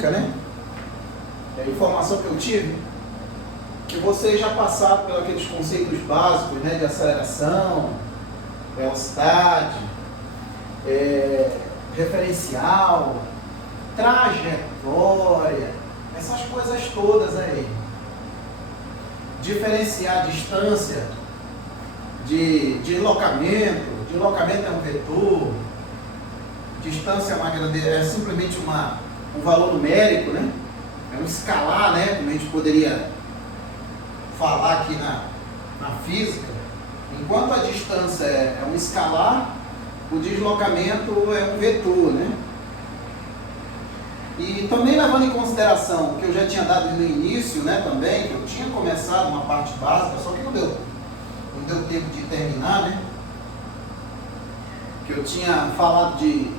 dinâmica, né? É a informação que eu tive, que vocês já passaram por aqueles conceitos básicos, né, de aceleração, velocidade, referencial, trajetória, essas coisas todas aí. Diferenciar distância de deslocamento é um vetor, distância é simplesmente um valor numérico, né? É um escalar, né? Como a gente poderia falar aqui na física. Enquanto a distância é um escalar, o deslocamento é um vetor, né? E também levando em consideração que eu já tinha dado no início, né, também, que eu tinha começado uma parte básica, só que não deu tempo de terminar, né? Que eu tinha falado de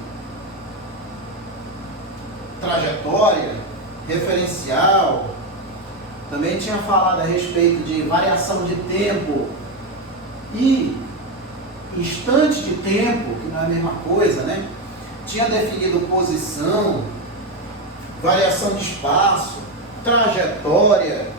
trajetória, referencial, também tinha falado a respeito de variação de tempo e instante de tempo, que não é a mesma coisa, né? Tinha definido posição, variação de espaço, trajetória,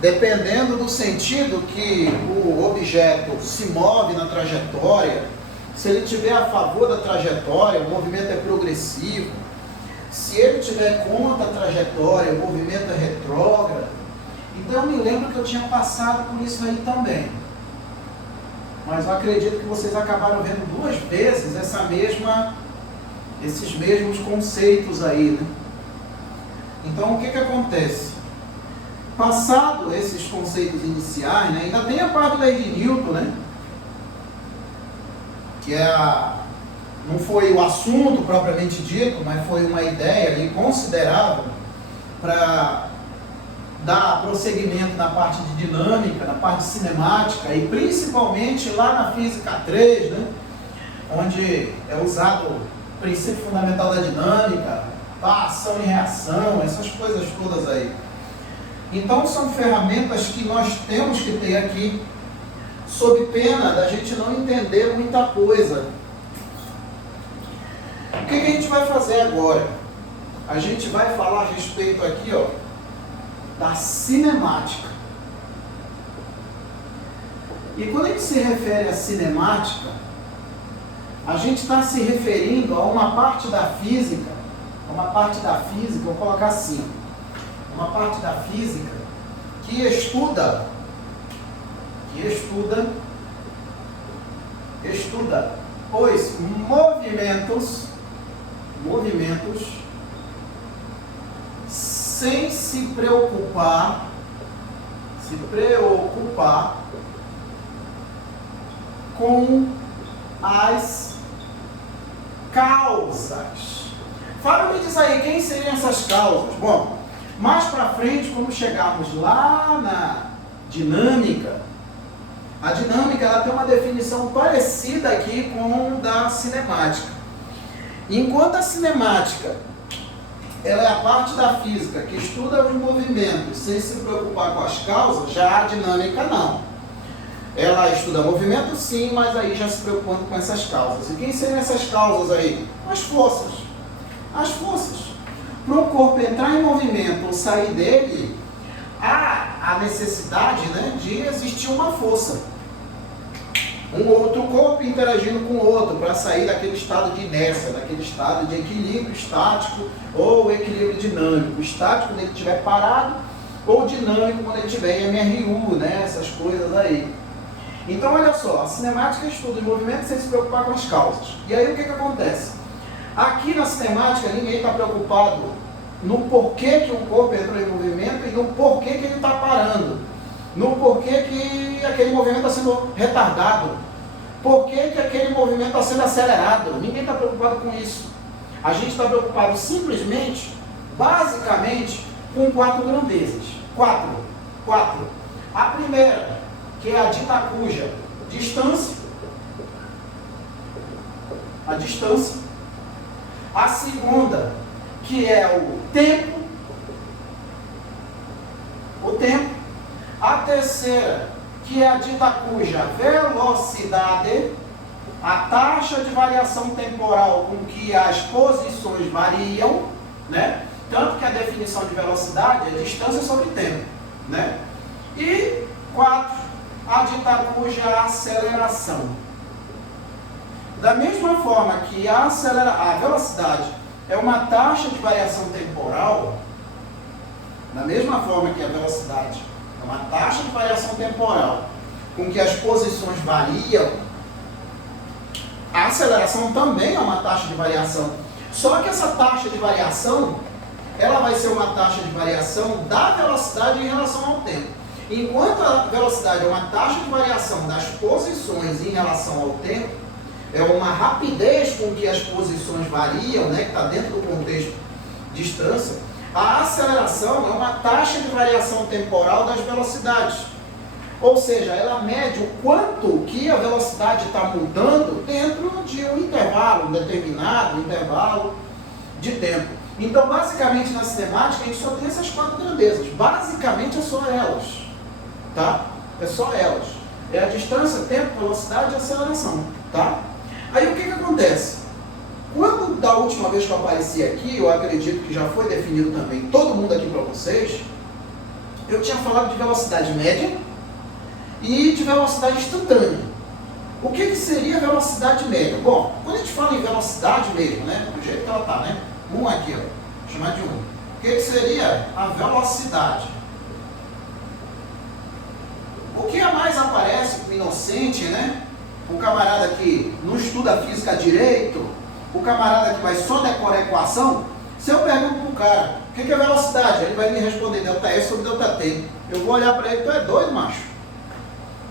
dependendo do sentido que o objeto se move na trajetória. Se ele estiver a favor da trajetória, o movimento é progressivo. Se ele estiver contra a trajetória, o movimento é retrógrado. Então eu me lembro que eu tinha passado por isso aí também. Mas eu acredito que vocês acabaram vendo duas vezes esses mesmos conceitos aí, né? Então o que acontece? Passado esses conceitos iniciais, né, ainda tem a parte da lei de Newton, né? Que não foi o assunto propriamente dito, mas foi uma ideia ali considerável para dar prosseguimento na parte de dinâmica, na parte cinemática e principalmente lá na física 3, né? Onde é usado o princípio fundamental da dinâmica, ação e reação, essas coisas todas aí. Então são ferramentas que nós temos que ter aqui, sob pena da gente não entender muita coisa. O que a gente vai fazer agora? A gente vai falar a respeito aqui, ó, da cinemática. E quando a gente se refere à cinemática, a gente está se referindo a uma parte da física, vou colocar assim, uma parte da física que estuda os movimentos sem se preocupar com as causas. Fala-me disso aí, quem seriam essas causas? Bom, mais para frente, quando chegarmos lá na dinâmica, a dinâmica ela tem uma definição parecida aqui com da cinemática. Enquanto a cinemática ela é a parte da física que estuda os movimentos sem se preocupar com as causas, já a dinâmica não. Ela estuda movimento sim, mas aí já se preocupando com essas causas. E quem seriam essas causas aí? As forças. As forças. Para o corpo entrar em movimento ou sair dele, há a necessidade, né, de existir uma força. Um outro corpo interagindo com o outro para sair daquele estado de inércia, daquele estado de equilíbrio estático ou equilíbrio dinâmico. Estático quando ele estiver parado ou dinâmico quando ele estiver em MRU, né, essas coisas aí. Então olha só, a cinemática estuda o movimento sem se preocupar com as causas. E aí o que acontece? Aqui na cinemática ninguém está preocupado no porquê que um corpo entrou em movimento e no porquê que ele está parando. No porquê que aquele movimento está sendo retardado. Porquê que aquele movimento está sendo acelerado. Ninguém está preocupado com isso. A gente está preocupado simplesmente, basicamente, com 4 grandezas. Quatro. A primeira, que é a dita cuja distância. A distância. A segunda, que é o tempo. O tempo. A terceira, que é a dita cuja velocidade, a taxa de variação temporal com que as posições variam, né? Tanto que a definição de velocidade é distância sobre tempo, né? E 4, a dita cuja aceleração. Da mesma forma que a velocidade é uma taxa de variação temporal, da mesma forma que a velocidade é uma taxa de variação temporal com que as posições variam, a aceleração também é uma taxa de variação. Só que essa taxa de variação, ela vai ser uma taxa de variação da velocidade em relação ao tempo. Enquanto a velocidade é uma taxa de variação das posições em relação ao tempo, é uma rapidez com que as posições variam, né, que está dentro do contexto de distância, a aceleração é uma taxa de variação temporal das velocidades. Ou seja, ela mede o quanto que a velocidade está mudando dentro de um intervalo, um determinado intervalo de tempo. Então, basicamente, na cinemática, a gente só tem essas 4 grandezas. Basicamente, é só elas. Tá? É só elas. É a distância, tempo, velocidade e aceleração. Tá? Aí, o que acontece? Quando, da última vez que eu apareci aqui, eu acredito que já foi definido também, todo mundo aqui para vocês, eu tinha falado de velocidade média e de velocidade instantânea. O que seria velocidade média? Bom, quando a gente fala em velocidade mesmo, né, do jeito que ela está, né, 1 aqui, ó, vou chamar de 1. O que seria a velocidade? O que a mais aparece para o inocente, né, o camarada que não estuda física direito, o camarada que vai só decorar a equação, se eu pergunto para o cara, o que é velocidade? Ele vai me responder ΔE sobre ΔT. Eu vou olhar para ele, tu é doido, macho?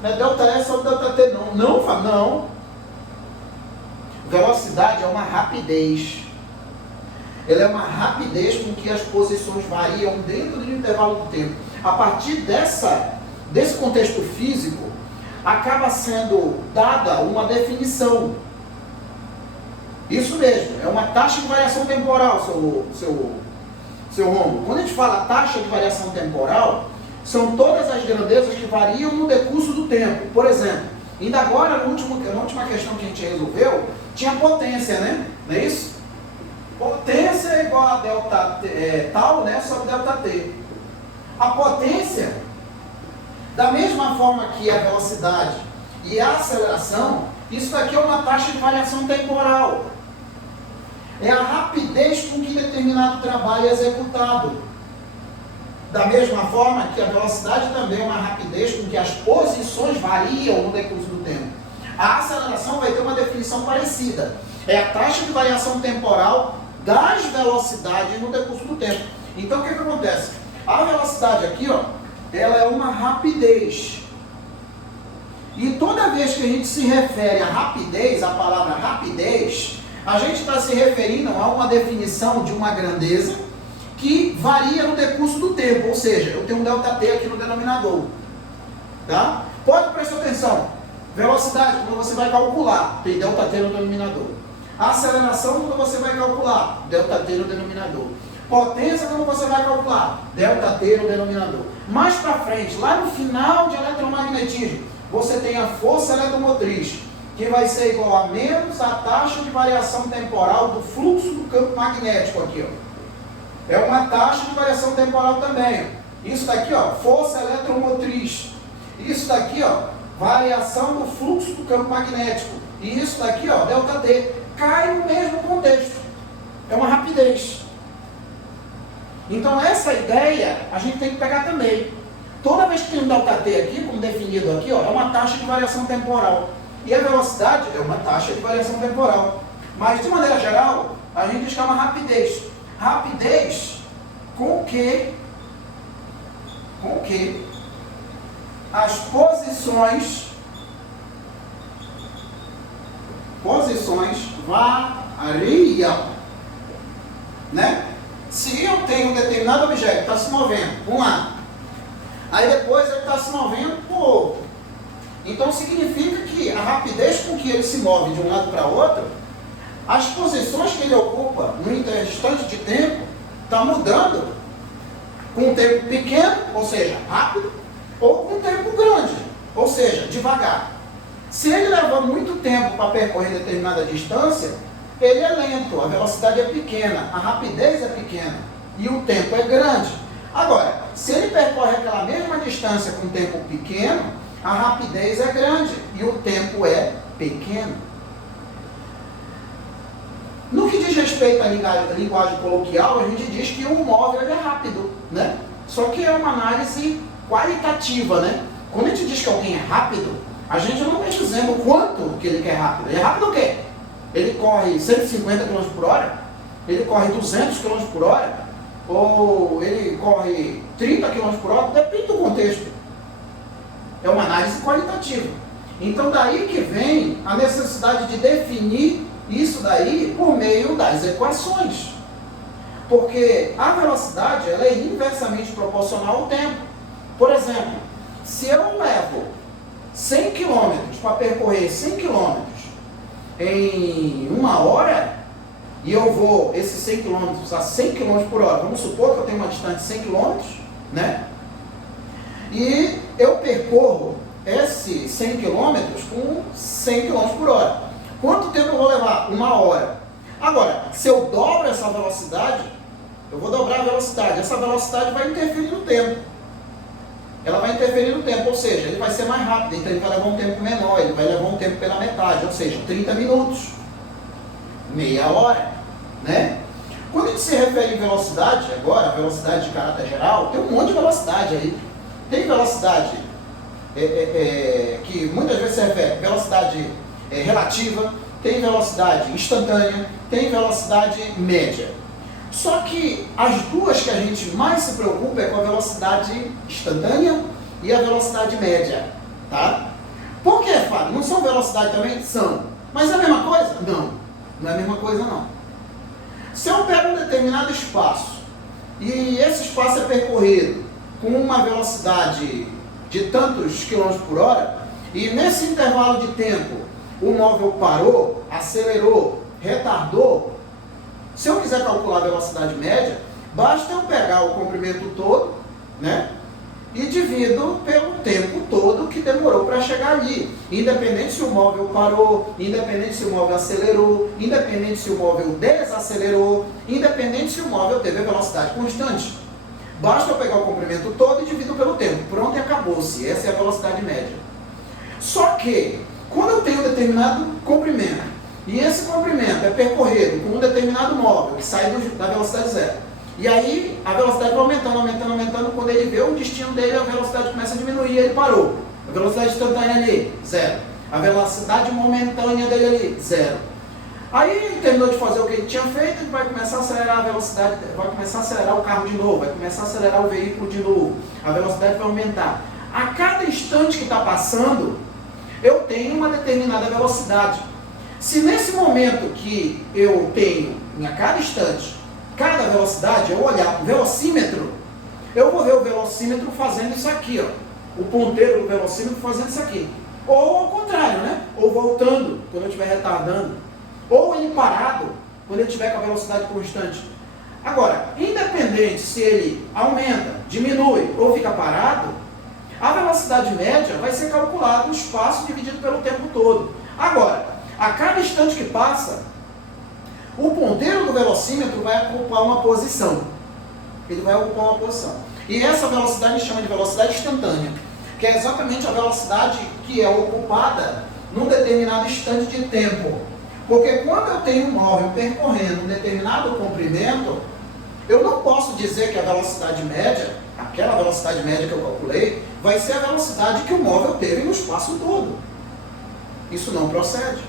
Não é ΔE sobre ΔT, não. Não. Velocidade é uma rapidez. Ela é uma rapidez com que as posições variam dentro do intervalo do tempo. A partir desse contexto físico, acaba sendo dada uma definição. Isso mesmo, é uma taxa de variação temporal, seu Romulo. Quando a gente fala taxa de variação temporal, são todas as grandezas que variam no decurso do tempo. Por exemplo, ainda agora, na última questão que a gente resolveu, tinha potência, né? Não é isso? Potência é igual a delta tal, né, sobre ΔT. A potência, da mesma forma que a velocidade e a aceleração, isso daqui é uma taxa de variação temporal. É a rapidez com que determinado trabalho é executado. Da mesma forma que a velocidade também é uma rapidez com que as posições variam no decurso do tempo. A aceleração vai ter uma definição parecida. É a taxa de variação temporal das velocidades no decurso do tempo. Então, o que acontece? A velocidade aqui, ó, ela é uma rapidez. E toda vez que a gente se refere à rapidez, a palavra rapidez, a gente está se referindo a uma definição de uma grandeza que varia no decurso do tempo, ou seja, eu tenho um ΔT aqui no denominador. Tá? Pode prestar atenção. Velocidade, quando você vai calcular, tem ΔT no denominador. Aceleração, quando você vai calcular, ΔT no denominador. Potência, quando você vai calcular, ΔT no denominador. Mais para frente, lá no final de eletromagnetismo, você tem a força eletromotriz, que vai ser igual a menos a taxa de variação temporal do fluxo do campo magnético aqui, ó. É uma taxa de variação temporal também. Isso daqui, ó, força eletromotriz. Isso daqui, ó, variação do fluxo do campo magnético. E isso daqui, ó, ΔT. Cai no mesmo contexto. É uma rapidez. Então essa ideia a gente tem que pegar também. Toda vez que tem um ΔT aqui, como definido aqui, ó, é uma taxa de variação temporal. E a velocidade é uma taxa de variação temporal. Mas, de maneira geral, a gente diz que é uma rapidez. Rapidez com que as posições variam. Né? Se eu tenho um determinado objeto que está se movendo para um lado, aí depois ele está se movendo para o outro. Então significa que a rapidez com que ele se move de um lado para o outro, as posições que ele ocupa no instante de tempo, está mudando com um tempo pequeno, ou seja, rápido, ou com um tempo grande, ou seja, devagar. Se ele leva muito tempo para percorrer determinada distância, ele é lento, a velocidade é pequena, a rapidez é pequena. e o tempo é grande. Agora, se ele percorre aquela mesma distância com tempo pequeno, a rapidez é grande e o tempo é pequeno. No que diz respeito à linguagem coloquial, a gente diz que o móvel é rápido, né? Só que é uma análise qualitativa, né? Quando a gente diz que alguém é rápido, a gente não está dizendo o quanto que ele quer rápido. Ele é rápido o quê? Ele corre 150 km por hora? Ele corre 200 km por hora? Ou ele corre 30 km por hora? Depende do contexto. É uma análise qualitativa. Então daí que vem a necessidade de definir isso daí por meio das equações. Porque a velocidade ela é inversamente proporcional ao tempo. Por exemplo, se eu levo 100 km para percorrer 100 km em 1 hora, e eu vou esses 100 km a 100 km por hora, vamos supor que eu tenho uma distância de 100 km, né? E eu percorro esses 100 km com 100 km por hora. Quanto tempo eu vou levar? 1 hora. Agora, se eu dobro essa velocidade, eu vou dobrar a velocidade. Essa velocidade vai interferir no tempo. Ela vai interferir no tempo, ou seja, ele vai ser mais rápido, então ele vai levar um tempo menor, ele vai levar um tempo pela metade, ou seja, 30 minutos, meia hora, né? Quando a gente se refere em velocidade, agora, velocidade de caráter geral, tem um monte de velocidade aí. Tem velocidade que muitas vezes se refere velocidade relativa, tem velocidade instantânea, tem velocidade média. Só que as duas que a gente mais se preocupa é com a velocidade instantânea e a velocidade média, tá? Por que, Fábio? Não são velocidade também? São. Mas é a mesma coisa? Não. Não é a mesma coisa, não. Se eu pego um determinado espaço e esse espaço é percorrido com uma velocidade de tantos quilômetros por hora e nesse intervalo de tempo o móvel parou, acelerou, retardou, se eu quiser calcular a velocidade média, basta eu pegar o comprimento todo, né, e divido pelo tempo todo que demorou para chegar ali. Independente se o móvel parou, independente se o móvel acelerou, independente se o móvel desacelerou, independente se o móvel teve a velocidade constante. Basta eu pegar o comprimento todo e divido pelo tempo. Pronto, e acabou-se. Essa é a velocidade média. Só que, quando eu tenho um determinado comprimento, e esse comprimento é percorrido com um determinado móvel que sai da velocidade zero, e aí a velocidade vai aumentando, aumentando, aumentando, quando ele vê o destino dele, a velocidade começa a diminuir e ele parou. A velocidade instantânea ali, zero. A velocidade momentânea dele ali, zero. Aí ele terminou de fazer o que ele tinha feito, ele vai começar a acelerar a velocidade, vai começar a acelerar o carro de novo, vai começar a acelerar o veículo de novo. A velocidade vai aumentar. A cada instante que está passando, eu tenho uma determinada velocidade. Se nesse momento que eu tenho, a cada instante, cada velocidade, eu olhar para o velocímetro, eu vou ver o velocímetro fazendo isso aqui, ó. O ponteiro do velocímetro fazendo isso aqui. Ou ao contrário, né? Ou voltando, quando eu estiver retardando. Ou ele parado, quando ele estiver com a velocidade constante. Agora, independente se ele aumenta, diminui ou fica parado, a velocidade média vai ser calculada no espaço dividido pelo tempo todo. Agora, a cada instante que passa, o ponteiro do velocímetro vai ocupar uma posição. Ele vai ocupar uma posição. E essa velocidade a gente chama de velocidade instantânea, que é exatamente a velocidade que é ocupada num determinado instante de tempo. Porque quando eu tenho um móvel percorrendo um determinado comprimento, eu não posso dizer que a velocidade média, aquela velocidade média que eu calculei, vai ser a velocidade que o móvel teve no espaço todo. Isso não procede.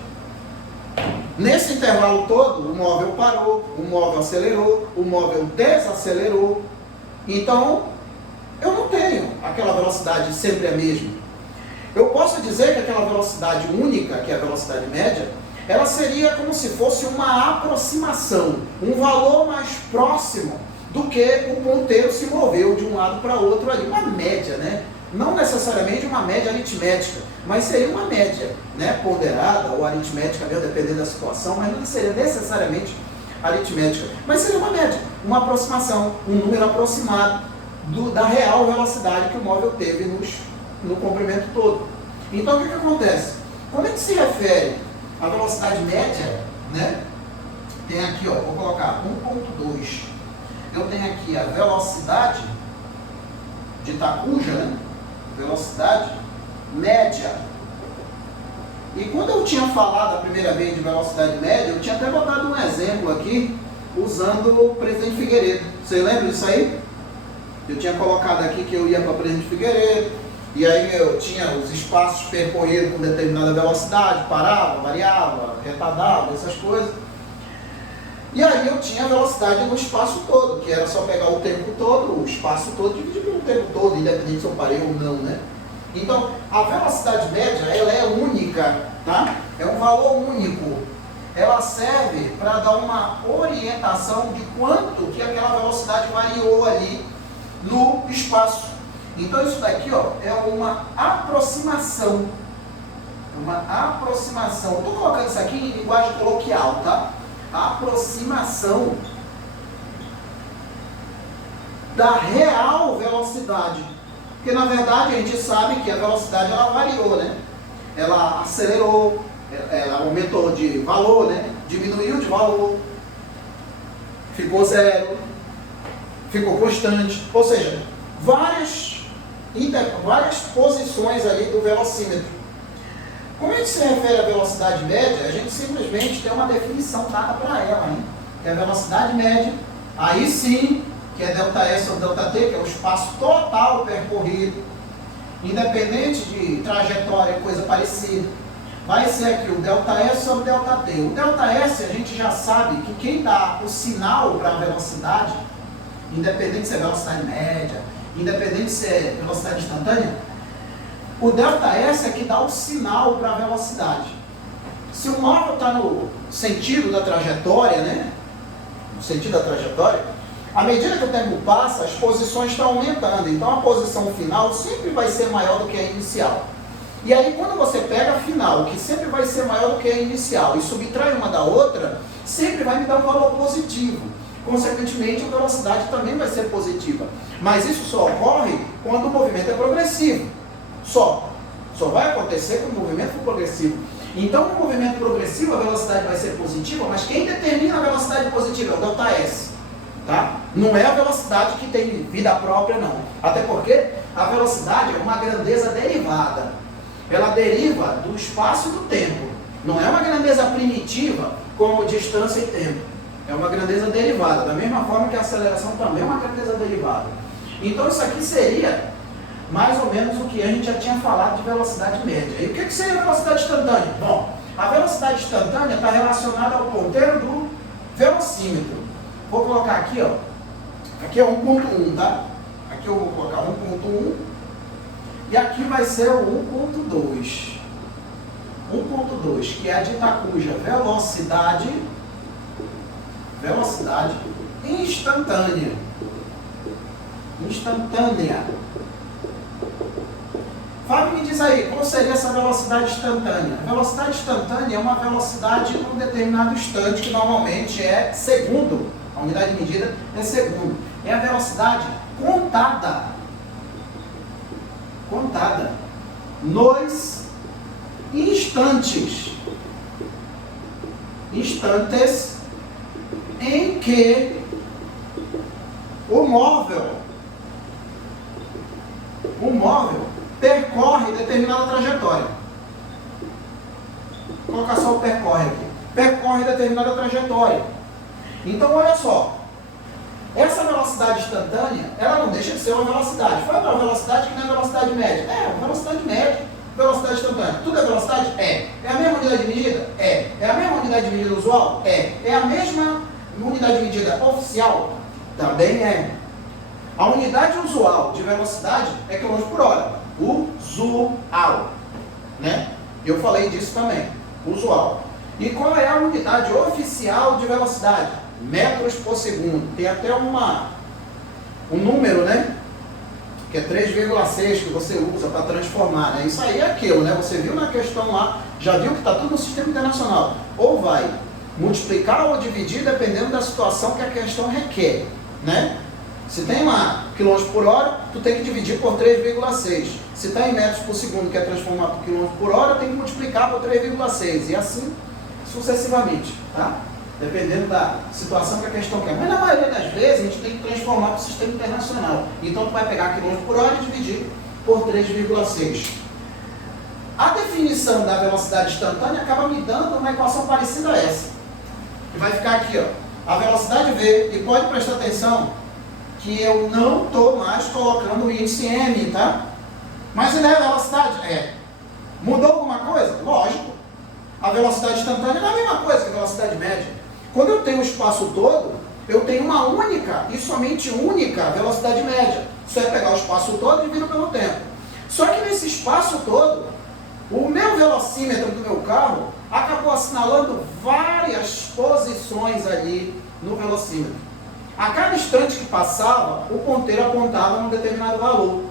Nesse intervalo todo, o móvel parou, o móvel acelerou, o móvel desacelerou. Então, eu não tenho aquela velocidade sempre a mesma. Eu posso dizer que aquela velocidade única, que é a velocidade média, ela seria como se fosse uma aproximação, um valor mais próximo do que o ponteiro se moveu de um lado para outro ali. Uma média, né? Não necessariamente uma média aritmética, mas seria uma média, né? Ponderada ou aritmética, mesmo, dependendo da situação, mas não seria necessariamente aritmética. Mas seria uma média, uma aproximação, um número aproximado da real velocidade que o móvel teve no comprimento todo. Então, o que acontece? Quando a gente se refere à velocidade média, né? Tem aqui, ó, vou colocar 1.2. eu tenho aqui a velocidade de Takuja, né? Velocidade média. E quando eu tinha falado a primeira vez de velocidade média, eu tinha até botado um exemplo aqui, usando o Presidente Figueiredo. Você lembra disso aí? Eu tinha colocado aqui que eu ia para Presidente Figueiredo, e aí eu tinha os espaços percorridos com determinada velocidade, parava, variava, retardava, essas coisas. E aí eu tinha a velocidade no espaço todo, que era só pegar o tempo todo, o espaço todo, dividir pelo tempo todo, independente se eu parei ou não, né? Então, a velocidade média, ela é única, tá? É um valor único. Ela serve para dar uma orientação de quanto que aquela velocidade variou ali no espaço. Então, isso daqui, ó, é uma aproximação. Uma aproximação. Estou colocando isso aqui em linguagem coloquial, tá? Aproximação da real velocidade. Porque, na verdade, a gente sabe que a velocidade, ela variou, né? Ela acelerou, ela aumentou de valor, né? Diminuiu de valor, ficou zero, ficou constante. Ou seja, várias posições ali do velocímetro. Como a gente se refere à velocidade média, a gente simplesmente tem uma definição dada para ela, hein? Que é a velocidade média, aí sim, que é ΔS ou ΔT, que é o espaço total percorrido, independente de trajetória, coisa parecida. Vai ser aqui o ΔS sobre ΔT. O ΔS, a gente já sabe que quem dá o sinal para a velocidade, independente se é velocidade média, independente se é velocidade instantânea, o ΔS é que dá o sinal para a velocidade. Se o móvel está no sentido da trajetória, né? No sentido da trajetória, à medida que o tempo passa, as posições estão aumentando. Então a posição final sempre vai ser maior do que a inicial. E aí quando você pega a final, que sempre vai ser maior do que a inicial, e subtrai uma da outra, sempre vai me dar um valor positivo. Consequentemente, a velocidade também vai ser positiva. Mas isso só ocorre quando o movimento é progressivo. Só vai acontecer quando o movimento for progressivo. Então, no movimento progressivo, a velocidade vai ser positiva, mas quem determina a velocidade positiva é o ΔS. Tá? Não é a velocidade que tem vida própria, não. Até porque a velocidade é uma grandeza derivada. Ela deriva do espaço e do tempo. Não é uma grandeza primitiva como distância e tempo. É uma grandeza derivada. Da mesma forma que a aceleração também é uma grandeza derivada. Então isso aqui seria mais ou menos o que a gente já tinha falado de velocidade média. E o que seria velocidade instantânea? Bom, a velocidade instantânea está relacionada ao ponteiro do velocímetro. Vou colocar aqui, ó. Aqui é 1.1, tá? Aqui eu vou colocar 1.1 e aqui vai ser o 1.2. 1.2, que é a dita cuja velocidade instantânea. Fábio, me diz aí, qual seria essa velocidade instantânea? A velocidade instantânea é uma velocidade num determinado instante, que normalmente é segundo. A unidade de medida é segundo. É a velocidade contada nos instantes em que o móvel percorre determinada trajetória. Vou colocar só o percorre aqui. Percorre determinada trajetória. Então, olha só. Essa velocidade instantânea, ela não deixa de ser uma velocidade. Foi uma velocidade que não é velocidade média. É, uma velocidade média. Velocidade instantânea. Tudo é velocidade? É. É a mesma unidade de medida? É. É a mesma unidade de medida usual? É. É a mesma unidade de medida oficial? Também é. A unidade usual de velocidade é quilômetro por hora. Usual. Né? Eu falei disso também. Usual. E qual é a unidade oficial de velocidade? Metros por segundo. Tem até um número, né? Que é 3,6 que você usa para transformar, né? Isso aí é aquilo, né? Você viu na questão lá, já viu que está tudo no sistema internacional. Ou vai multiplicar ou dividir dependendo da situação que a questão requer, né? Se tem lá quilômetros por hora, tu tem que dividir por 3,6. Se está em metros por segundo, que é transformar por quilômetro por hora, tem que multiplicar por 3,6. E assim sucessivamente, tá? dependendo da situação que a questão quer. Mas na maioria das vezes a gente tem que transformar para o sistema internacional. Então tu vai pegar quilômetro por hora e dividir por 3,6. A definição da velocidade instantânea acaba me dando uma equação parecida a essa. Que vai ficar aqui, ó, a velocidade V, e pode prestar atenção que eu não estou mais colocando o índice M, tá? Mas ele é a velocidade? É. Mudou alguma coisa? Lógico. A velocidade instantânea não é a mesma coisa que a velocidade média. Quando eu tenho o espaço todo, eu tenho uma única e somente única velocidade média. Isso é pegar o espaço todo e dividir pelo tempo. Só que nesse espaço todo, o meu velocímetro do meu carro acabou assinalando várias posições ali no velocímetro. A cada instante que passava, o ponteiro apontava um determinado valor.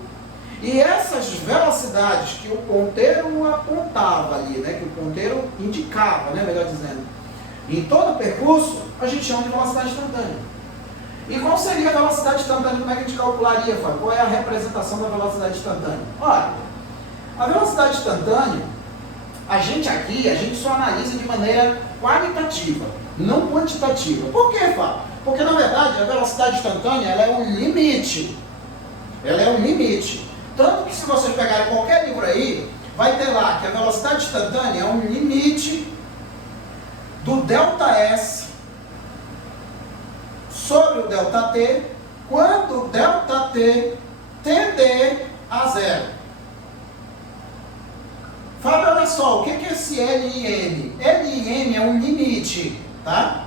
E essas velocidades que o ponteiro apontava ali, né, que o ponteiro indicava, né, melhor dizendo, em todo o percurso, a gente chama de velocidade instantânea. E qual seria a velocidade instantânea? Como é que a gente calcularia, Fábio? Qual é a representação da velocidade instantânea? Olha, a velocidade instantânea, a gente só analisa de maneira qualitativa, não quantitativa. Por quê, Fábio? Porque, na verdade, a velocidade instantânea ela é um limite. Ela é um limite. Tanto que, se vocês pegarem qualquer livro aí, vai ter lá que a velocidade instantânea é um limite do ΔS sobre o ΔT, quando o ΔT tender a zero. Fábio, olha só, o que é esse LIM? LIM é um limite, tá?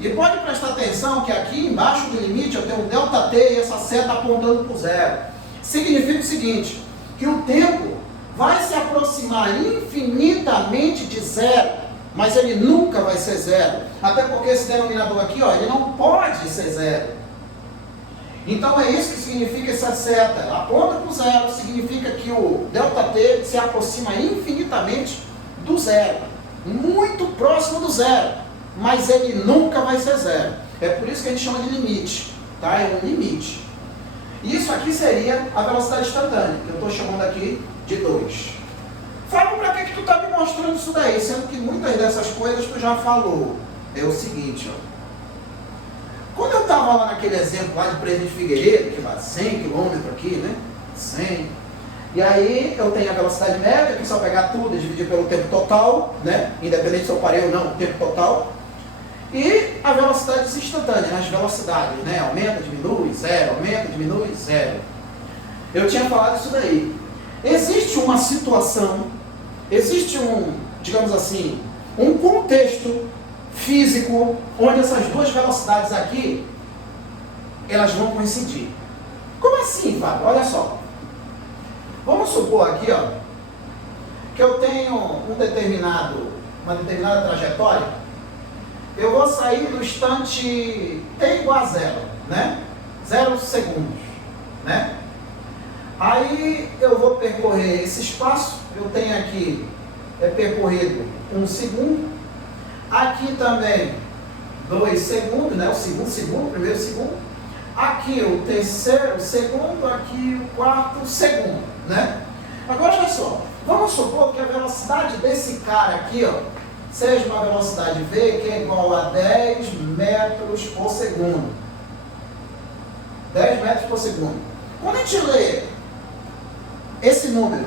E pode prestar atenção que aqui embaixo do limite eu tenho um ΔT e essa seta apontando para o zero. Significa o seguinte, que o tempo vai se aproximar infinitamente de zero, mas ele nunca vai ser zero. Até porque esse denominador aqui, ó, ele não pode ser zero. Então é isso que significa essa seta. Ela aponta para o zero, significa que o ΔT se aproxima infinitamente do zero. Muito próximo do zero. Mas ele nunca vai ser zero. É por isso que a gente chama de limite. Tá? É um limite. Isso aqui seria a velocidade instantânea, que eu estou chamando aqui de 2. Fábio, para que tu está me mostrando isso daí? Sendo que muitas dessas coisas tu já falou. É o seguinte, ó. Quando eu estava lá naquele exemplo lá de Presidente Figueiredo, que vai 100 km aqui, né? 100. E aí eu tenho a velocidade média, que só pegar tudo e dividir pelo tempo total, né? Independente se eu parei ou não, o tempo total. E a velocidade instantânea, as velocidades, né? Aumenta, diminui, zero, aumenta, diminui, zero. Eu tinha falado isso daí. Existe uma situação, existe digamos assim, um contexto físico onde essas duas velocidades aqui, elas vão coincidir. Como assim, Fábio? Olha só. Vamos supor aqui, ó, que eu tenho uma determinada trajetória. Eu vou sair do instante t igual a zero, né? 0 segundos, né? Aí eu vou percorrer esse espaço, eu tenho aqui, percorrido 1 segundo, aqui também 2 segundos, né? O segundo, primeiro segundo, aqui o terceiro segundo, aqui o quarto segundo, né? Agora olha só, vamos supor que a velocidade desse cara aqui, ó, seja uma velocidade V que é igual a 10 metros por segundo. 10 metros por segundo. Quando a gente lê esse número,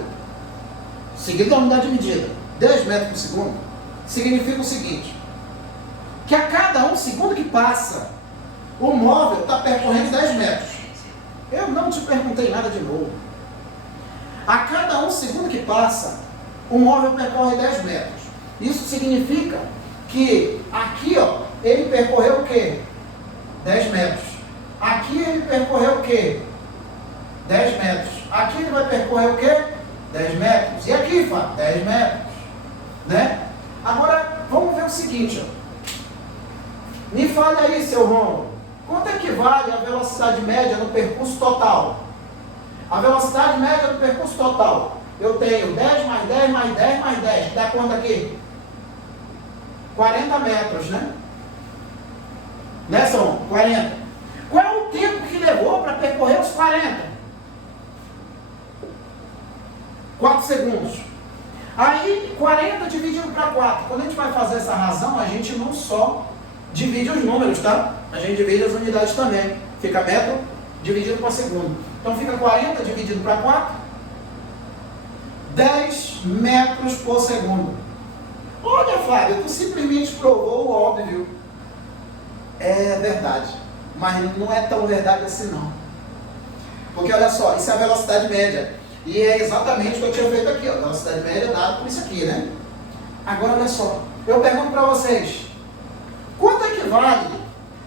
seguido da unidade de medida, 10 metros por segundo, significa o seguinte, que a cada 1 segundo que passa, o móvel está percorrendo 10 metros. Eu não te perguntei nada de novo. A cada 1 segundo que passa, o móvel percorre 10 metros. Isso significa que aqui, ó, ele percorreu o quê? 10 metros. Aqui ele percorreu o quê? 10 metros. Aqui ele vai percorrer o quê? 10 metros. E aqui, Fábio? 10 metros. Né? Agora, vamos ver o seguinte, ó. Me fale aí, seu Romulo. Quanto é que vale a velocidade média no percurso total? A velocidade média no percurso total. Eu tenho 10 mais 10 mais 10 mais 10. Dá quanto aqui? 40 metros, né? Né, São? 40. Qual é o tempo que levou para percorrer os 40? 4 segundos. Aí, 40 dividido para 4. Quando a gente vai fazer essa razão, a gente não só divide os números, tá? A gente divide as unidades também. Fica metro dividido para segundo. Então fica 40 dividido para 4, 10 metros por segundo. Olha, Fábio, tu simplesmente provou o óbvio. É verdade, mas não é tão verdade assim não. Porque olha só, isso é a velocidade média. E é exatamente o que eu tinha feito aqui, ó. A velocidade média é dada por isso aqui, né? Agora olha só, eu pergunto para vocês, quanto equivale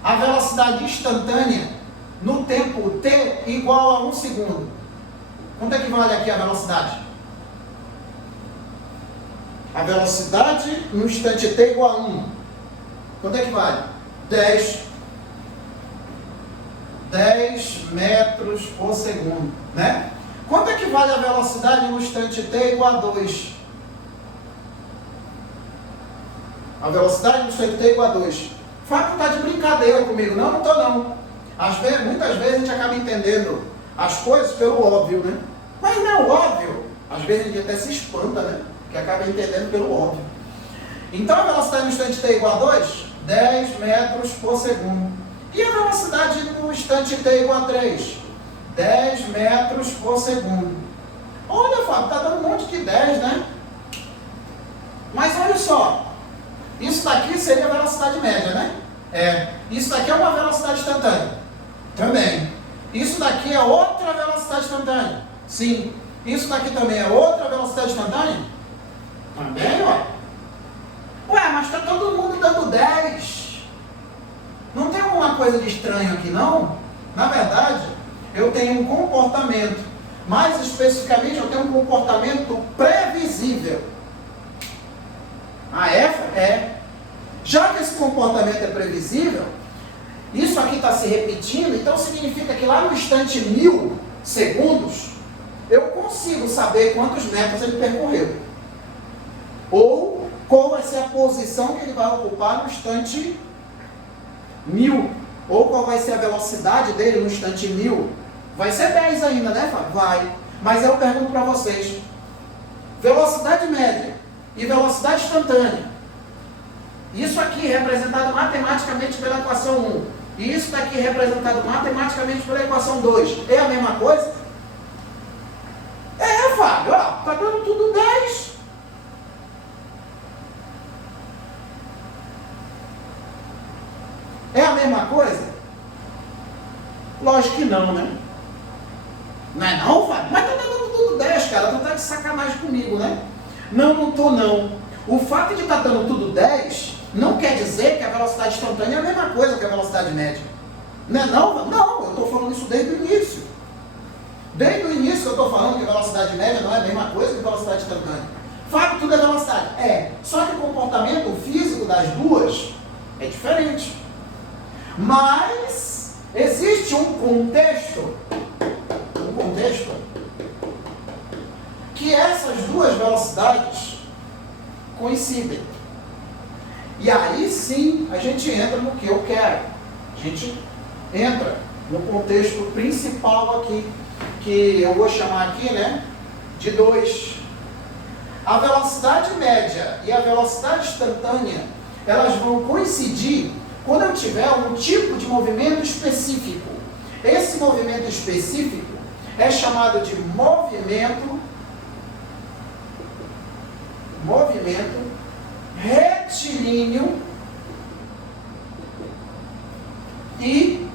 a velocidade instantânea no tempo t igual a 1 segundo? Quanto equivale aqui a velocidade? A velocidade no instante t igual a 1. Quanto equivale? 10 metros por segundo, né? Quanto equivale a velocidade no instante t igual a 2? A velocidade no instante t igual a 2. Fábio, tá de brincadeira comigo. Não, não tô não. Muitas vezes a gente acaba entendendo as coisas pelo óbvio, né? Mas não é óbvio. Às vezes a gente até se espanta, né? Que acaba entendendo pelo óbvio. Então a velocidade no instante t igual a 2? 10 metros por segundo. E a velocidade no instante t igual a 3? 10 metros por segundo. Olha, Fábio, está dando um monte de 10, né? Mas olha só, isso daqui seria a velocidade média, né? Isso daqui é uma velocidade instantânea. Também. Isso daqui é outra velocidade instantânea. Sim. Isso daqui também é outra velocidade instantânea? Também, ó. Ué, mas está todo mundo dando 10. Não tem alguma coisa de estranho aqui, não? Na verdade, eu tenho um comportamento. Mais especificamente, eu tenho um comportamento previsível. Já que esse comportamento é previsível, isso aqui está se repetindo, então significa que lá no instante 1000 segundos, eu consigo saber quantos metros ele percorreu. Ou qual vai ser a posição que ele vai ocupar no instante 1000. Ou qual vai ser a velocidade dele no instante 1000. Vai ser 10 ainda, né, Fábio? Vai. Mas eu pergunto para vocês, velocidade média e velocidade instantânea, isso aqui representado matematicamente pela equação 1, e isso daqui representado matematicamente pela equação 2, é a mesma coisa? Fábio, ó, tá dando tudo 10. É a mesma coisa? Lógico que não, né? Não é não, Fábio? Mas tá dando tudo 10, cara. Tu tá de sacanagem comigo, né? Não, não tô não. O fato de estar dando tudo 10 não quer dizer que a velocidade instantânea é a mesma coisa que a velocidade média. Não é não? Não, eu tô falando isso desde o início. Desde o início eu tô falando que a velocidade média não é a mesma coisa que a velocidade instantânea. Fábio, tudo é velocidade. Só que o comportamento físico das duas é diferente. Mas existe um contexto que essas duas velocidades coincidem. E aí sim a gente entra no que eu quero. A gente entra no contexto principal aqui, que eu vou chamar aqui, né, de 2. A velocidade média e a velocidade instantânea, elas vão coincidir quando eu tiver um tipo de movimento específico. Esse movimento específico é chamado de movimento retilíneo e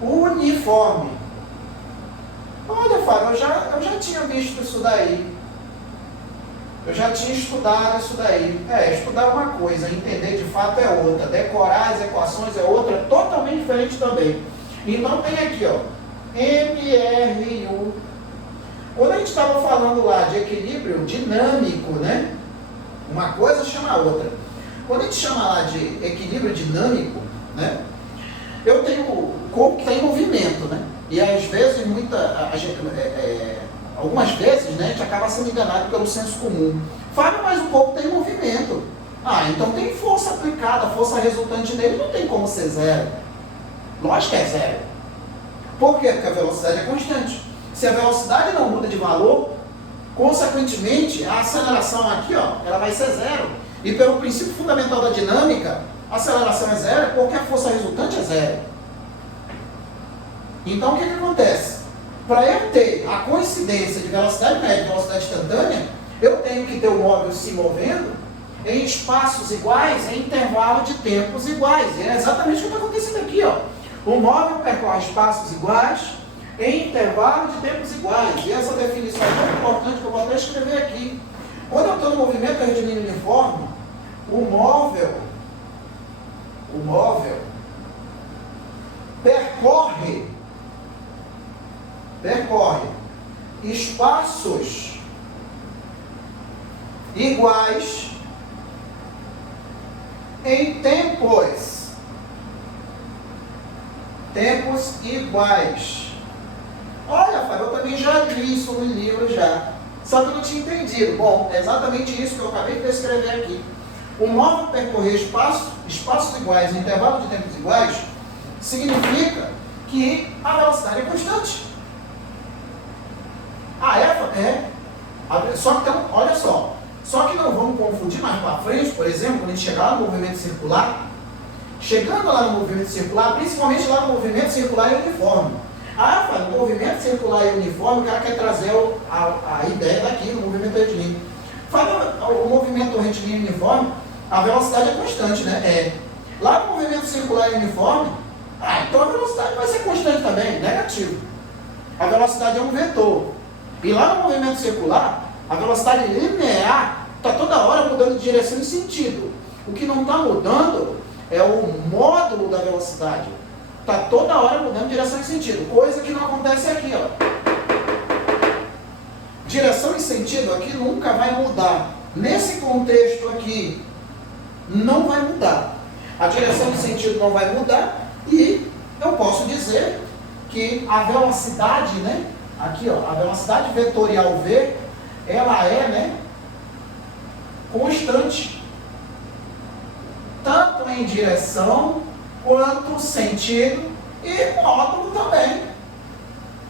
uniforme. Olha, Fábio, eu já tinha visto isso daí. Eu já tinha estudado isso daí. Estudar uma coisa, entender de fato é outra. Decorar as equações é outra, totalmente diferente também. Então tem aqui, ó, MRU. Quando a gente estava falando lá de equilíbrio dinâmico, né? Uma coisa chama a outra. Quando a gente chama lá de equilíbrio dinâmico, né? Eu tenho o corpo que está em movimento, né? E às vezes, algumas vezes, né, a gente acaba sendo enganado pelo senso comum. Fábio, mas o corpo tem movimento. Então tem força aplicada, a força resultante dele não tem como ser zero. Lógico que é zero. Por quê? Porque a velocidade é constante. Se a velocidade não muda de valor, consequentemente, a aceleração aqui, ó, ela vai ser zero. E pelo princípio fundamental da dinâmica, a aceleração é zero, qualquer força resultante é zero. Então o que acontece? Para eu ter a coincidência de velocidade média e velocidade instantânea, eu tenho que ter o móvel se movendo em espaços iguais, em intervalo de tempos iguais. E é exatamente o que está acontecendo aqui, ó. O móvel percorre espaços iguais em intervalo de tempos iguais. E essa definição é muito importante que eu vou até escrever aqui. Quando eu estou no movimento retilíneo uniforme, o móvel percorre espaços iguais em tempos iguais. Olha, Fábio, eu também já li isso no livro já, só que eu não tinha entendido. Bom, é exatamente isso que eu acabei de descrever aqui. O móvel percorrer espaços iguais em intervalo de tempos iguais significa que a velocidade é constante. Só que então, olha só, só que não vamos confundir mais para frente, por exemplo, quando a gente chegar lá no movimento circular, chegando lá no movimento circular, principalmente lá no movimento circular e uniforme. No movimento circular e uniforme, o cara quer trazer a ideia daqui do movimento retilíneo. O movimento retilíneo e uniforme, a velocidade é constante, né? Lá no movimento circular e uniforme, então a velocidade vai ser constante também, negativo. A velocidade é um vetor. E lá no movimento circular, a velocidade linear está toda hora mudando de direção e sentido. O que não está mudando é o módulo da velocidade. Está toda hora mudando de direção e sentido. Coisa que não acontece aqui, ó. Direção e sentido aqui nunca vai mudar. Nesse contexto aqui, não vai mudar. A direção e sentido não vai mudar. E eu posso dizer que a velocidade, né? Aqui, ó, a velocidade vetorial V, ela é, né, constante, tanto em direção quanto sentido e módulo também.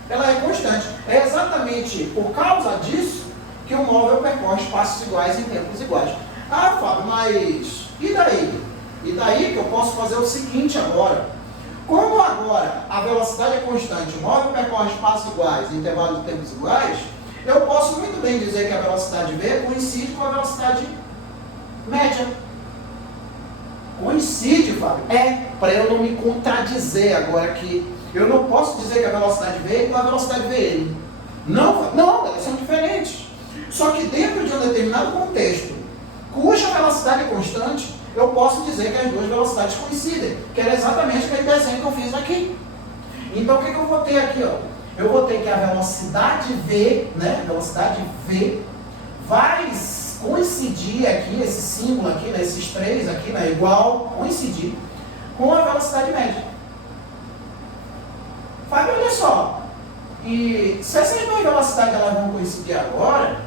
Ela é constante. É exatamente por causa disso que o móvel percorre espaços iguais em tempos iguais. Fábio, mas e daí? E daí que eu posso fazer o seguinte agora. Como agora a velocidade é constante, o móvel percorre espaços iguais, em intervalos de tempos iguais, eu posso muito bem dizer que a velocidade V coincide com a velocidade média. Coincide, Fábio? Para eu não me contradizer agora aqui. Eu não posso dizer que a velocidade V é igual à velocidade VN. Não, elas são diferentes. Só que dentro de um determinado contexto, cuja velocidade é constante, eu posso dizer que as duas velocidades coincidem, que era exatamente aquele desenho que eu fiz aqui. Então, o que eu vou ter aqui? Ó? Eu vou ter que a velocidade V, né? Velocidade V vai coincidir aqui, esse símbolo aqui, né? Esses três aqui, né? Igual, coincidir com a velocidade média. Fábio, olha só. E se essas duas velocidades elas vão coincidir agora,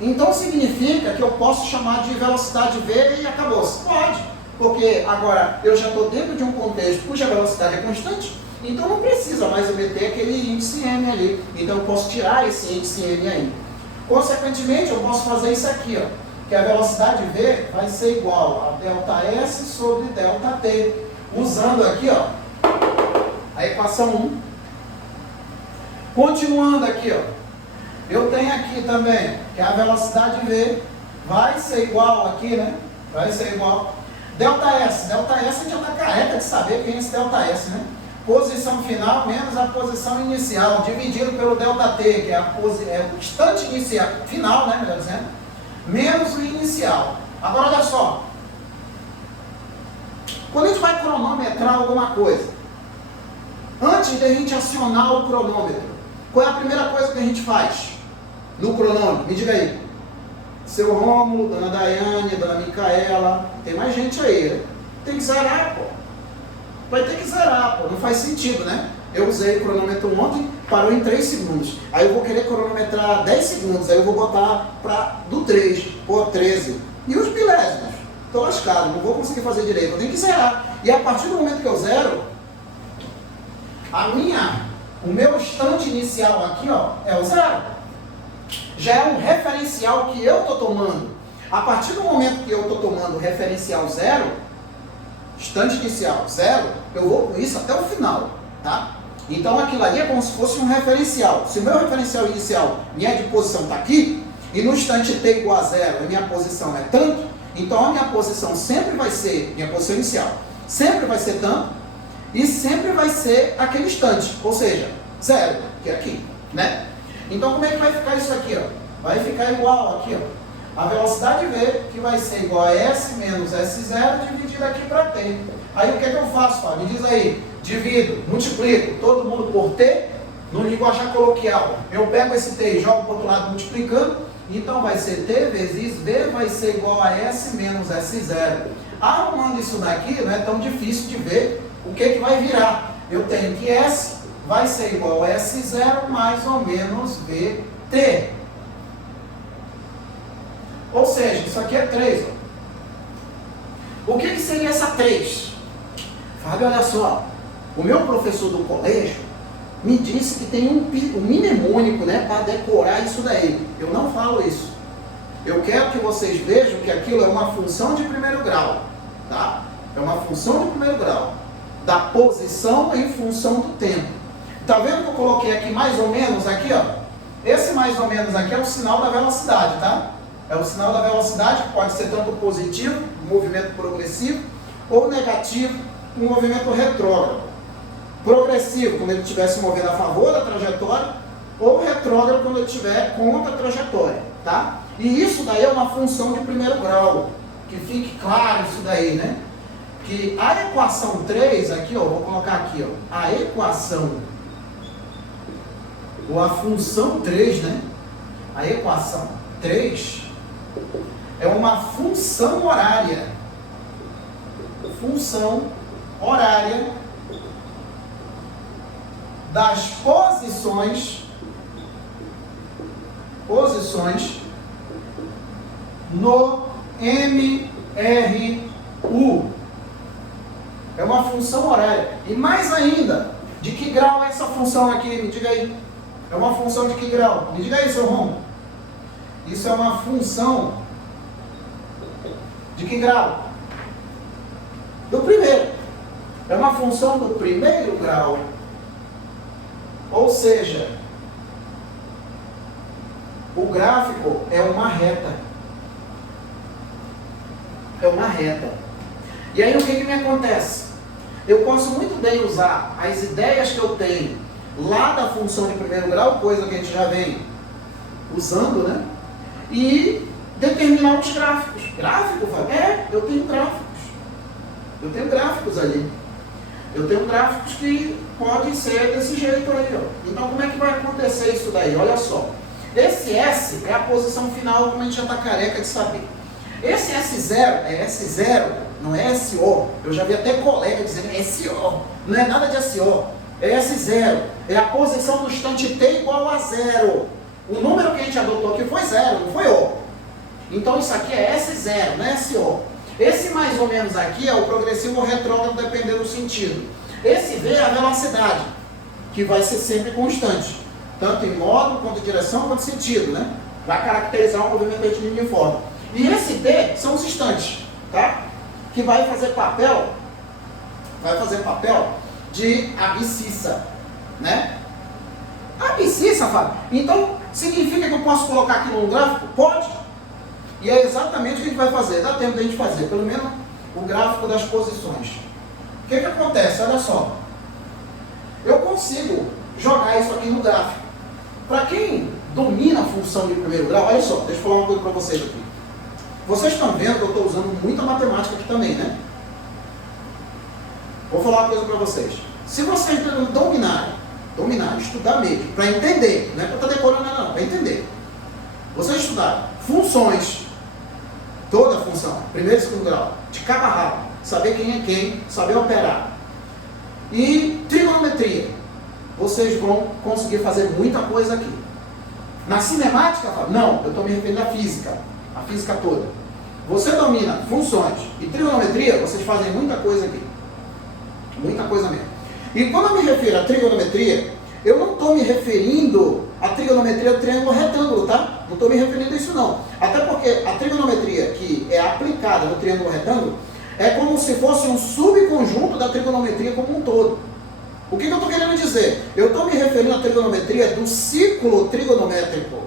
então significa que eu posso chamar de velocidade V e acabou-se. Pode, porque agora eu já estou dentro de um contexto cuja velocidade é constante, então não precisa mais eu meter aquele índice M ali. Então eu posso tirar esse índice M aí. Consequentemente, eu posso fazer isso aqui, ó, que a velocidade V vai ser igual a ΔS sobre ΔT, usando aqui, ó, a equação 1. Continuando aqui, ó. Eu tenho aqui também que a velocidade V vai ser igual aqui, né? Vai ser igual. ΔS. ΔS a gente já está careca de saber quem é esse ΔS, né? Posição final menos a posição inicial, dividido pelo ΔT, que é o instante inicial, final, né? Melhor dizendo, menos o inicial. Agora, olha só. Quando a gente vai cronometrar alguma coisa, antes de a gente acionar o cronômetro, qual é a primeira coisa que a gente faz no cronômetro? Me diga aí. Seu Rômulo, dona Daiane, dona Micaela, tem mais gente aí, né? Tem que zerar, pô. Vai ter que zerar, pô. Não faz sentido, né? Eu usei o cronômetro ontem, parou em 3 segundos. Aí eu vou querer cronometrar 10 segundos, aí eu vou botar do 3, pô, 13. E os milésimos? Tô lascado, não vou conseguir fazer direito, eu tenho que zerar. E a partir do momento que eu zero, o meu instante inicial aqui, ó, é o zero. Já é um referencial que eu estou tomando. A partir do momento que eu estou tomando o referencial zero, instante inicial 0, eu vou com isso até o final, tá? Então aquilo ali é como se fosse um referencial. Se o meu referencial inicial, minha de posição está aqui, e no instante t igual a 0, a minha posição é tanto, então a minha posição sempre vai ser, minha posição inicial, sempre vai ser tanto, e sempre vai ser aquele instante, ou seja, 0, que é aqui, né? Então como é que vai ficar isso aqui, ó? Vai ficar igual aqui, ó, a velocidade v, que vai ser igual a s menos s0 dividido aqui para t. Aí o que é que eu faço, Fábio? Me diz aí, divido, multiplico, todo mundo por t, no linguajar coloquial, eu pego esse t e jogo para o outro lado multiplicando, então vai ser t vezes v vai ser igual a s menos s0. Arrumando isso daqui, não é tão difícil de ver o que vai virar. Eu tenho que s vai ser igual a S0 mais ou menos VT. Ou seja, isso aqui é 3. Ó. O que seria essa 3? Fábio, olha só. O meu professor do colégio me disse que tem um mnemônico, né, para decorar isso daí. Eu não falo isso. Eu quero que vocês vejam que aquilo é uma função de primeiro grau. Tá? É uma função de primeiro grau. Da posição em função do tempo. Tá vendo que eu coloquei aqui mais ou menos aqui, ó? Esse mais ou menos aqui é o sinal da velocidade, tá? É o sinal da velocidade, que pode ser tanto positivo, movimento progressivo, ou negativo, um movimento retrógrado. Progressivo, quando ele estiver se movendo a favor da trajetória, ou retrógrado, quando ele estiver contra a trajetória, tá? E isso daí é uma função de primeiro grau, que fique claro isso daí, né? Que a equação 3, aqui, ó, vou colocar aqui, ó, a equação ou a função 3, né? A equação 3 é uma função horária. Função horária das posições no MRU. É uma função horária. E mais ainda, de que grau é essa função aqui? Me diga aí. É uma função de que grau? Me diga aí, seu Romo. Isso é uma função de que grau? Do primeiro. É uma função do primeiro grau. Ou seja, o gráfico é uma reta. É uma reta. E aí o que me acontece? Eu posso muito bem usar as ideias que eu tenho lá da função de primeiro grau, coisa que a gente já vem usando, né? E determinar os gráficos. Gráfico, Fábio? É, eu tenho gráficos. Eu tenho gráficos ali. Eu tenho gráficos que podem ser desse jeito aí, ó. Então como é que vai acontecer isso daí? Olha só. Esse S é a posição final, como a gente já está careca de saber. Esse S0 é S0, não é SO. Eu já vi até colega dizendo SO. Não é nada de SO. É S0. É a posição do instante T igual a 0. O número que a gente adotou aqui foi 0, não foi O. Então isso aqui é S0, não é SO. Esse mais ou menos aqui é o progressivo ou retrógrado, dependendo do sentido. Esse V é a velocidade, que vai ser sempre constante. Tanto em módulo, quanto em direção, quanto em sentido, né? Vai caracterizar o movimento retilíneo uniforme. E esse T são os instantes, tá? Que vai fazer papel de abscissa, né? Abscissa, Fábio. Então, significa que eu posso colocar aqui no gráfico? Pode. E é exatamente o que a gente vai fazer. Dá tempo de a gente fazer, pelo menos o gráfico das posições. O que acontece? Olha só. Eu consigo jogar isso aqui no gráfico. Para quem domina a função de primeiro grau, olha só, deixa eu falar uma coisa para vocês aqui. Vocês estão vendo que eu estou usando muita matemática aqui também, né? Vou falar uma coisa para vocês. Se vocês dominarem, estudar mesmo, para entender, não é para estar decorando nada não, para entender. Vocês estudarem funções, toda a função, primeiro e segundo grau, de cabo a rabo, saber quem é quem, saber operar. E trigonometria, vocês vão conseguir fazer muita coisa aqui. Na cinemática, não, eu estou me referindo à física, a física toda. Você domina funções e trigonometria, vocês fazem muita coisa aqui. Muita coisa mesmo. E quando eu me refiro à trigonometria, eu não estou me referindo à trigonometria do triângulo retângulo, tá? Não estou me referindo a isso não. Até porque a trigonometria que é aplicada no triângulo retângulo, é como se fosse um subconjunto da trigonometria como um todo. O que eu estou querendo dizer? Eu estou me referindo à trigonometria do ciclo trigonométrico.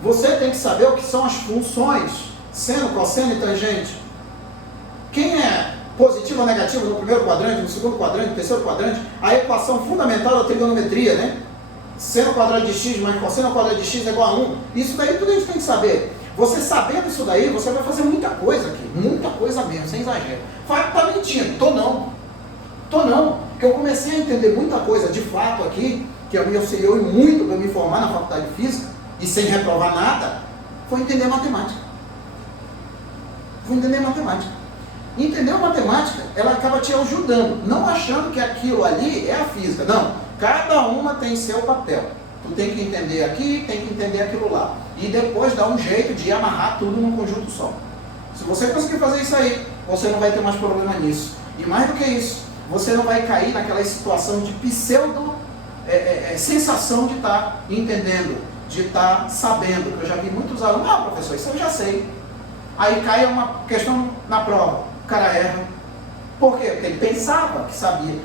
Você tem que saber o que são as funções, seno, cosseno e tangente. Quem é positivo ou negativo no primeiro quadrante, no segundo quadrante, no terceiro quadrante, a equação fundamental da trigonometria, né? Seno ao quadrado de x mais cosseno ao quadrado de x é igual a 1. Isso daí tudo a gente tem que saber. Você sabendo isso daí, você vai fazer muita coisa aqui. Muita coisa mesmo, sem exagero. Fala que tá mentindo. Tô não. Porque eu comecei a entender muita coisa de fato aqui, que me auxiliou muito para me formar na faculdade de física, e sem reprovar nada, foi entender matemática. Entender a matemática, ela acaba te ajudando, não achando que aquilo ali é a física. Não, cada uma tem seu papel. Tu tem que entender aqui, tem que entender aquilo lá. E depois dá um jeito de amarrar tudo num conjunto só. Se você conseguir fazer isso aí, você não vai ter mais problema nisso. E mais do que isso, você não vai cair naquela situação de pseudo sensação de estar entendendo, de estar sabendo. Eu já vi muitos alunos, professor, isso eu já sei. Aí cai uma questão na prova, o cara erra. Por quê? Porque ele pensava que sabia.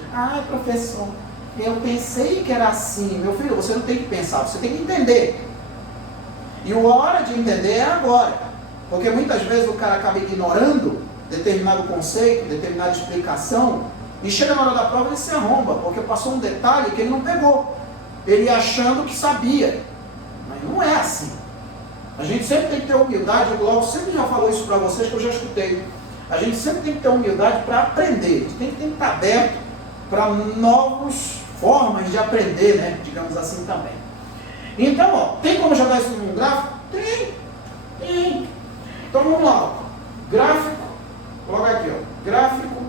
Professor, eu pensei que era assim. Meu filho, você não tem que pensar, você tem que entender. E a hora de entender é agora. Porque muitas vezes o cara acaba ignorando determinado conceito, determinada explicação, e chega na hora da prova e se arromba, porque passou um detalhe que ele não pegou. Ele achando que sabia. Mas não é assim. A gente sempre tem que ter humildade, o Glauco sempre já falou isso para vocês, que eu já escutei. A gente sempre tem que ter humildade para aprender. A gente tem que estar aberto para novas formas de aprender, né? Digamos assim também. Então, tem como jogar isso num gráfico? Tem. Então vamos lá. Gráfico, coloca aqui, gráfico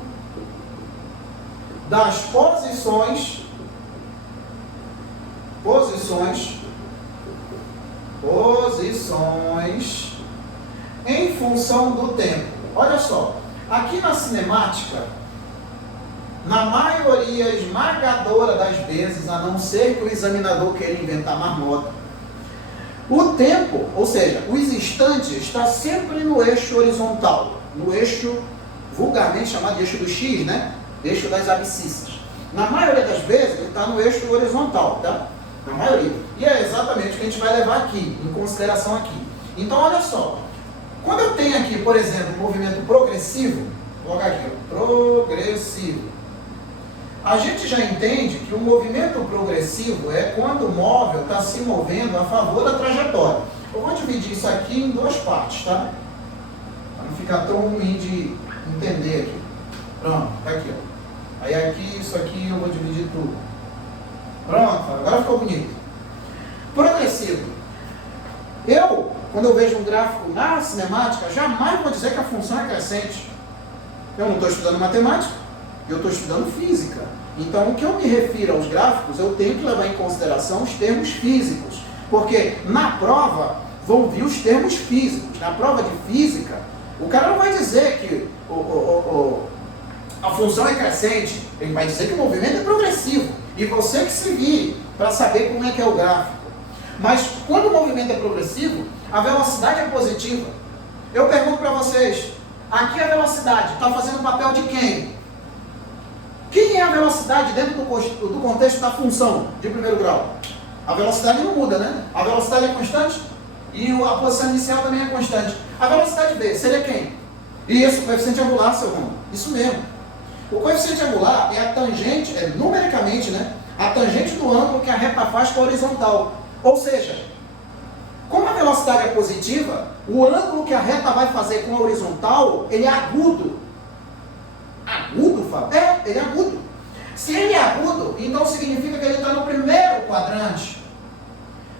das posições em função do tempo. Olha só, aqui na cinemática, na maioria esmagadora das vezes, a não ser que o examinador queira inventar marmota, o tempo, ou seja, os instantes, está sempre no eixo horizontal, no eixo vulgarmente chamado de eixo do X, né? Eixo das abscissas. Na maioria das vezes, ele está no eixo horizontal, tá? Na maioria. E é exatamente o que a gente vai levar aqui, em consideração aqui. Então, olha só. Quando eu tenho aqui, por exemplo, um movimento progressivo, vou colocar aqui, progressivo. A gente já entende que o movimento progressivo é quando o móvel está se movendo a favor da trajetória. Eu vou dividir isso aqui em duas partes, tá? Para não ficar tão ruim de entender aqui. Pronto, tá aqui, Aí aqui, isso aqui eu vou dividir tudo. Pronto, agora ficou bonito. Progressivo. Quando eu vejo um gráfico na cinemática, jamais vou dizer que a função é crescente. Eu não estou estudando matemática, eu estou estudando física. Então, o que eu me refiro aos gráficos, eu tenho que levar em consideração os termos físicos. Porque na prova vão vir os termos físicos. Na prova de física, o cara não vai dizer que a função é crescente, ele vai dizer que o movimento é progressivo. E você que se vire para saber como é que é o gráfico. Mas quando o movimento é progressivo, a velocidade é positiva. Eu pergunto para vocês, aqui a velocidade está fazendo o papel de quem? Quem é a velocidade dentro do contexto da função de primeiro grau? A velocidade não muda, né? A velocidade é constante e a posição inicial também é constante. A velocidade B seria quem? Isso, o coeficiente angular, seu Romulo. Isso mesmo. O coeficiente angular é a tangente, numericamente, né? A tangente do ângulo que a reta faz com a horizontal. Ou seja, como a velocidade é positiva, o ângulo que a reta vai fazer com a horizontal, ele é agudo. Agudo, Fábio? Ele é agudo. Se ele é agudo, então significa que ele está no primeiro quadrante.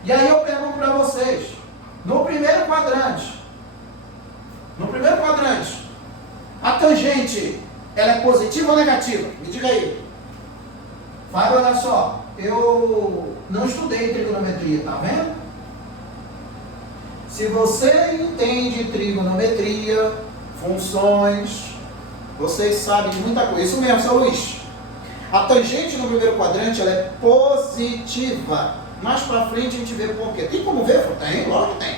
E aí eu pergunto para vocês, no primeiro quadrante, a tangente, ela é positiva ou negativa? Me diga aí. Fábio, olha só, eu não estudei trigonometria, tá vendo? Se você entende trigonometria, funções, vocês sabem de muita coisa. Isso mesmo, seu Luiz. A tangente no primeiro quadrante, ela é positiva. Mais pra frente a gente vê por quê. Tem como ver? Tem, lógico que tem.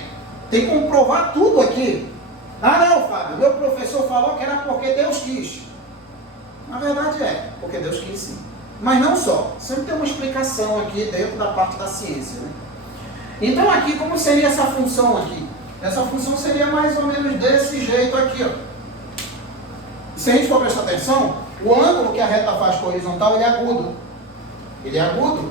Tem como provar tudo aqui. Ah não, Fábio, meu professor falou que era porque Deus quis. Na verdade porque Deus quis sim. Mas não só, sempre tem uma explicação aqui dentro da parte da ciência, né? Então aqui, como seria essa função aqui? Essa função seria mais ou menos desse jeito aqui, ó. Se a gente for prestar atenção, o ângulo que a reta faz com a horizontal, ele é agudo. Ele é agudo.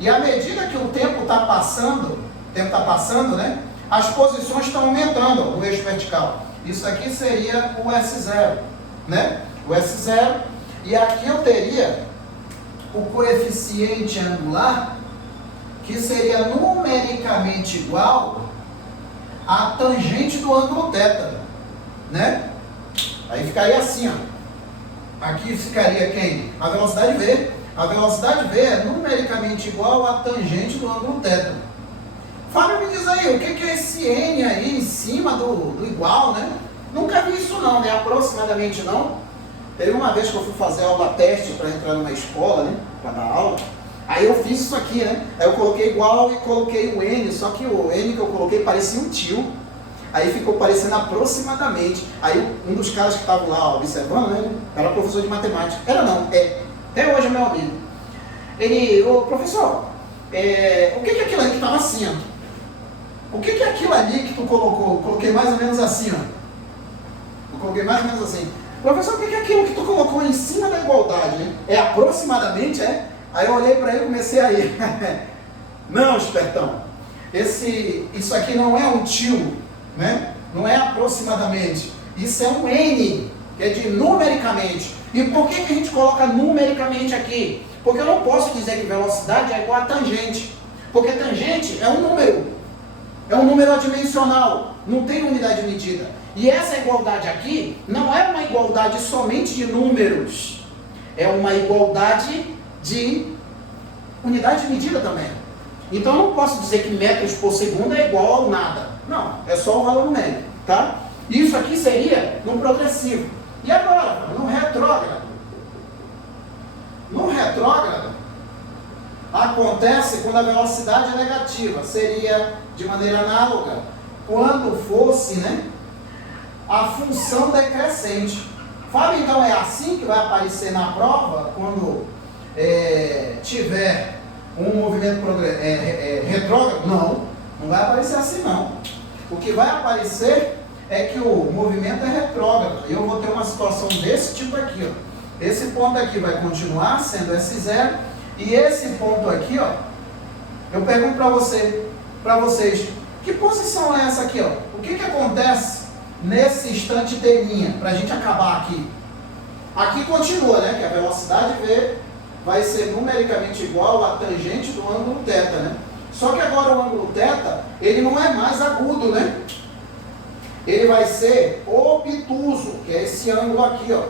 E à medida que o tempo está passando, né? As posições estão aumentando no eixo vertical. Isso aqui seria o S0, né? O S0. E aqui eu teria o coeficiente angular, que seria numericamente igual à tangente do ângulo θ, né? Aí ficaria assim, ó. Aqui ficaria quem? A velocidade V. A velocidade V é numericamente igual à tangente do ângulo θ. Fábio, me diz aí, o que é esse N aí em cima do igual, né? Nunca vi isso não, né? Aproximadamente não. Teve uma vez que eu fui fazer aula teste para entrar numa escola, né? Para dar aula. Aí eu fiz isso aqui, né? Aí eu coloquei igual e coloquei o N, só que o N que eu coloquei parecia um tio. Aí ficou parecendo aproximadamente. Aí um dos caras que estavam lá observando, né? Era professor de matemática. Era não, até hoje é meu amigo. Ele, ô professor, o que é aquilo ali que estava assim, ó? O que é aquilo ali que tu colocou? Eu coloquei mais ou menos assim, ó. Eu coloquei mais ou menos assim. Professor, o que é aquilo que tu colocou em cima da igualdade, né? É aproximadamente, é? Aí eu olhei para ele e comecei a ir. Não, espertão. Isso aqui não é um tio, né? Não é aproximadamente. Isso é um N, que é de numericamente. E por que a gente coloca numericamente aqui? Porque eu não posso dizer que velocidade é igual a tangente. Porque tangente é um número. É um número adimensional. Não tem unidade de medida. E essa igualdade aqui não é uma igualdade somente de números. É uma igualdade de unidade de medida também. Então eu não posso dizer que metros por segundo é igual a nada. Não, é só o valor numérico, tá? Isso aqui seria no progressivo. E agora, no retrógrado? No retrógrado, acontece quando a velocidade é negativa. Seria de maneira análoga quando fosse, né, a função decrescente. Fábio, então é assim que vai aparecer na prova quando tiver um movimento retrógrado? Não vai aparecer assim não. O que vai aparecer é que o movimento é retrógrado. Eu vou ter uma situação desse tipo aqui, ó. Esse ponto aqui vai continuar sendo S0 e esse ponto aqui, ó, eu pergunto para vocês, que posição é essa aqui, ó? O que acontece nesse instante t', para a gente acabar aqui? Aqui continua, né? Que a velocidade V vai ser numericamente igual à tangente do ângulo θ, né? Só que agora o ângulo θ, ele não é mais agudo, né? Ele vai ser obtuso, que é esse ângulo aqui, ó.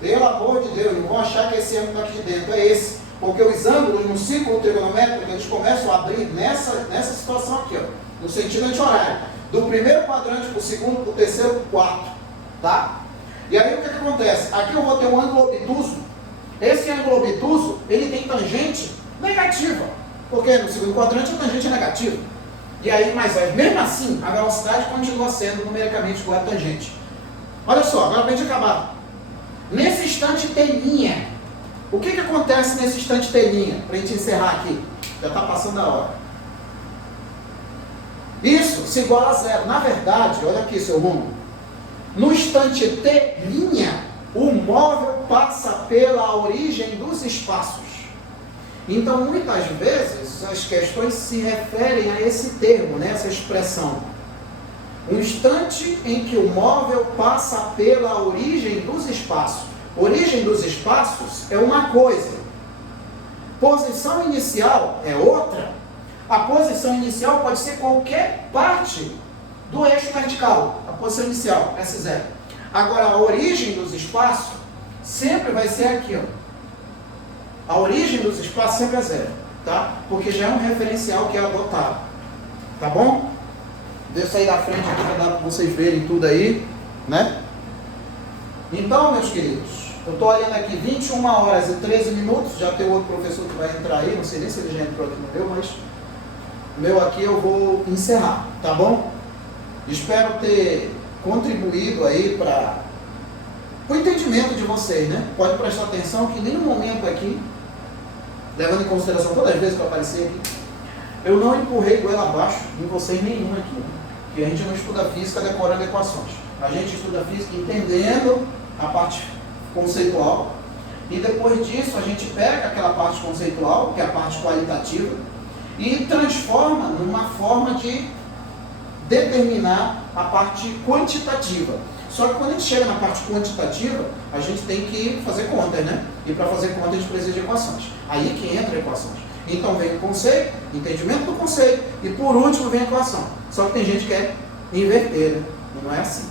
Pelo amor de Deus, não vou achar que esse ângulo aqui de dentro é esse. Porque os ângulos no círculo trigonométrico, eles começam a abrir nessa situação aqui, ó. No sentido anti-horário. Do primeiro quadrante para o segundo, para o terceiro, para o quarto. Tá? E aí o que acontece? Aqui eu vou ter um ângulo obtuso. Esse ângulo obtuso, ele tem tangente negativa. Porque no segundo quadrante a tangente é negativa. E aí, mas mesmo assim, a velocidade continua sendo numericamente igual à tangente. Olha só, agora para a gente acabar. Nesse instante t', o que acontece nesse instante t'? Para a gente encerrar aqui. Já está passando a hora. Isso se iguala a zero. Na verdade, olha aqui seu rumo. No instante t', o móvel passa pela origem dos espaços. Então, muitas vezes, as questões se referem a esse termo, né, essa expressão. Um instante em que o móvel passa pela origem dos espaços. Origem dos espaços é uma coisa. Posição inicial é outra. A posição inicial pode ser qualquer parte do eixo vertical. A posição inicial, S0. Agora, a origem dos espaços sempre vai ser aqui, ó. A origem dos espaços sempre é zero, tá? Porque já é um referencial que é adotado. Tá bom? Deixa eu sair da frente aqui para dar para vocês verem tudo aí, né? Então, meus queridos, eu estou olhando aqui 21 horas e 13 minutos. Já tem outro professor que vai entrar aí. Não sei nem se ele já entrou aqui no meu, mas o meu aqui eu vou encerrar, tá bom? Espero ter contribuído aí para o entendimento de vocês, né? Pode prestar atenção que em nenhum momento aqui, levando em consideração todas as vezes que eu apareci aqui, eu não empurrei goela abaixo em vocês nenhum aqui, né? Porque a gente não estuda física decorando equações. A gente estuda física entendendo a parte conceitual, e depois disso a gente pega aquela parte conceitual, que é a parte qualitativa, e transforma numa forma de determinar a parte quantitativa. Só que quando a gente chega na parte quantitativa, a gente tem que fazer contas, né? E para fazer contas a gente precisa de equações. Aí que entra equações. Então vem o conceito, entendimento do conceito, e por último vem a equação. Só que tem gente que quer inverter, né? E não é assim.